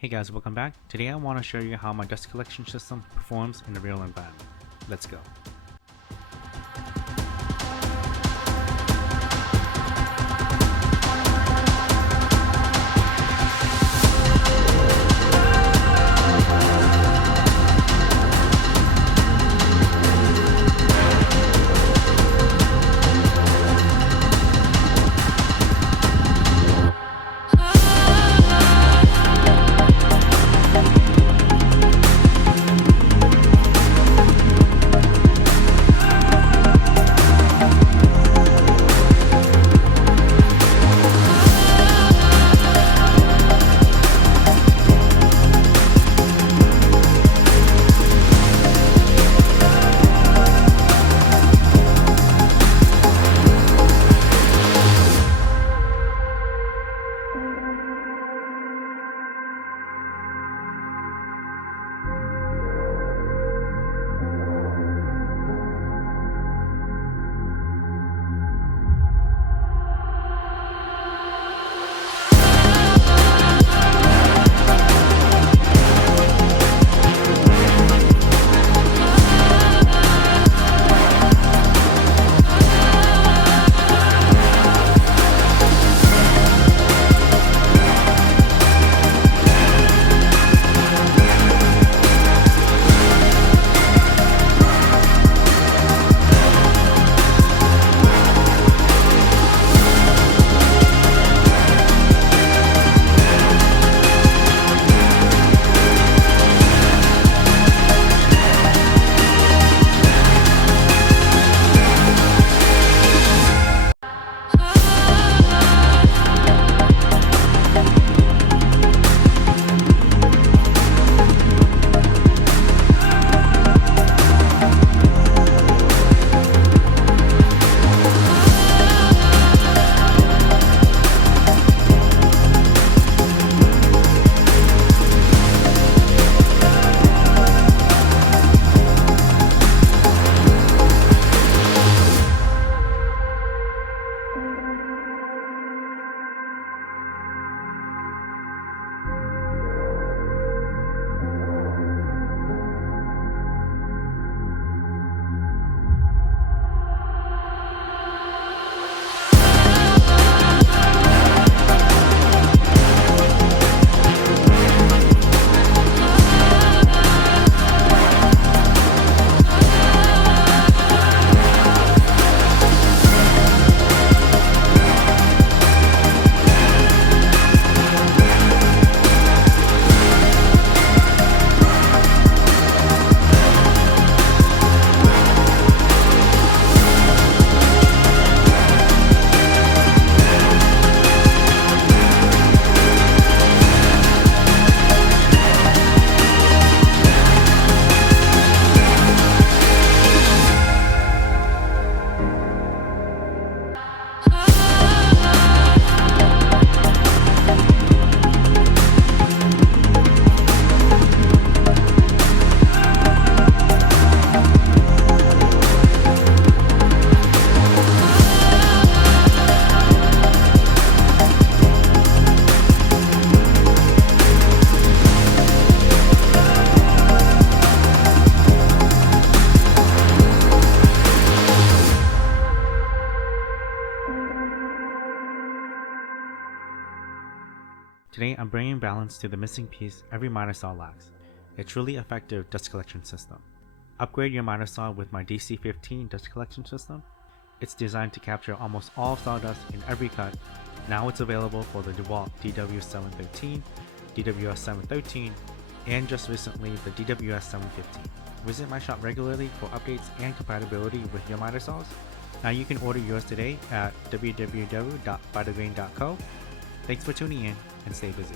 Hey guys, welcome back. Today I want to show you how my dust collection system performs in the real environment. Let's go. Today I'm bringing balance to the missing piece every miter saw lacks, a truly effective dust collection system. Upgrade your miter saw with my DC15 dust collection system. It's designed to capture almost all sawdust in every cut. Now it's available for the Dewalt DW713, DWS713, and just recently the DWS715. Visit my shop regularly for updates and compatibility with your miter saws. Now you can order yours today at www.bythegrain.co. Thanks for tuning in and stay busy.